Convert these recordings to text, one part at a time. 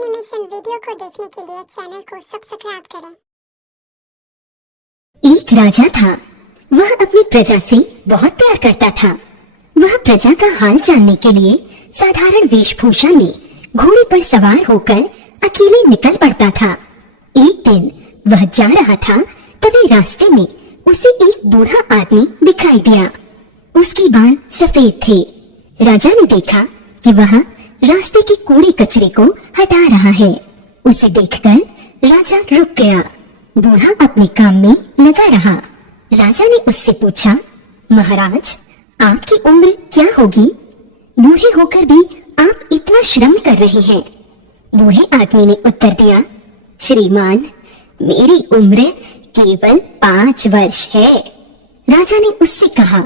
Animation video को देखने के लिए चैनल को सब्सक्राइब करें। एक राजा था। वह अपनी प्रजा से बहुत प्यार करता था। वह प्रजा का हाल जानने के लिए साधारण वेशभूषा में घोड़े पर सवार होकर अकेले निकल पड़ता था। एक दिन वह जा रहा था, तभी रास्ते में उसे एक बूढ़ा आदमी दिखाई दिया। उसके बाल सफेद थे। राजा ने देखा कि वह रास्ते के कूड़े कचरे को हटा रहा है। उसे देखकर राजा रुक गया। बूढ़ा अपने काम में लगा रहा। राजा ने उससे पूछा, महाराज, आपकी उम्र क्या होगी? बूढ़े होकर भी आप इतना श्रम कर रहे हैं। बूढ़े आदमी ने उत्तर दिया, श्रीमान, मेरी उम्र केवल 5 वर्ष है। राजा ने उससे कहा,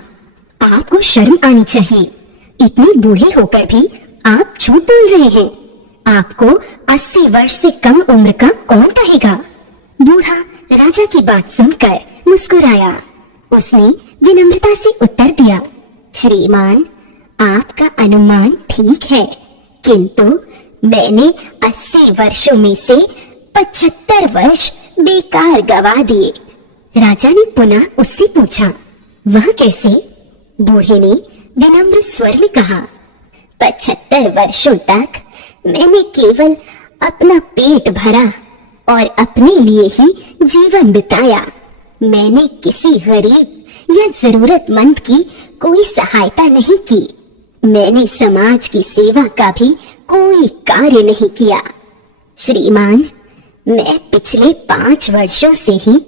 आपको शर्म आनी चाहिए। इतने बूढ़े होकर भी आप झूठ बोल रहे हैं। आपको 80 वर्ष से कम उम्र का कौन कहेगा? बूढ़ा राजा की बात सुनकर मुस्कुराया। उसने विनम्रता से उत्तर दिया, श्रीमान, आपका अनुमान ठीक है, किंतु मैंने 80 वर्षों में से 75 वर्ष बेकार गवा दिए। राजा ने पुनः उससे पूछा, वह कैसे? बूढ़े ने विनम्र स्वर में कहा, 75 वर्षों तक मैंने केवल अपना पेट भरा और अपने लिए ही जीवन बिताया। मैंने किसी गरीब या जरूरतमंद की कोई सहायता नहीं की। मैंने समाज की सेवा का भी कोई कार्य नहीं किया। श्रीमान, मैं पिछले 5 वर्षों से ही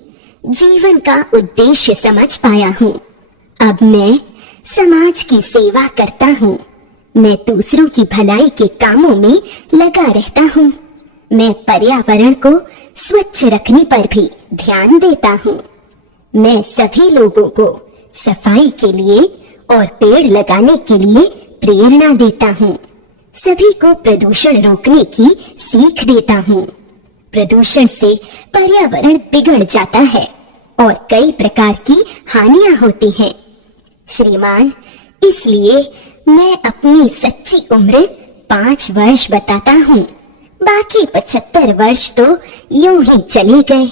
जीवन का उद्देश्य समझ पाया हूँ। अब मैं समाज की सेवा करता हूँ। मैं दूसरों की भलाई के कामों में लगा रहता हूँ। मैं पर्यावरण को स्वच्छ रखने पर भी ध्यान देता हूँ। मैं सभी लोगों को सफाई के लिए और पेड़ लगाने के लिए प्रेरणा देता हूँ। सभी को प्रदूषण रोकने की सीख देता हूँ। प्रदूषण से पर्यावरण बिगड़ जाता है और कई प्रकार की हानियां होती हैं। श्रीमान, इसलिए मैं अपनी सच्ची उम्र 5 वर्ष बताता हूँ। बाकी 75 वर्ष तो यूं ही चले गए।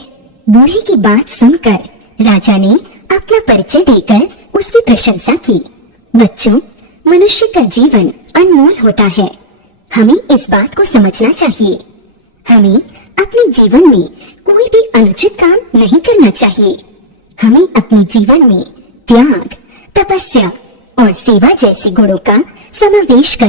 बूढ़े की बात सुनकर राजा ने अपना परिचय देकर उसकी प्रशंसा की। बच्चों, मनुष्य का जीवन अनमोल होता है। हमें इस बात को समझना चाहिए। हमें अपने जीवन में कोई भी अनुचित काम नहीं करना चाहिए। हमें अपने जीवन में त्याग, तपस्या और सेवा जैसे गुणों का समावेश कर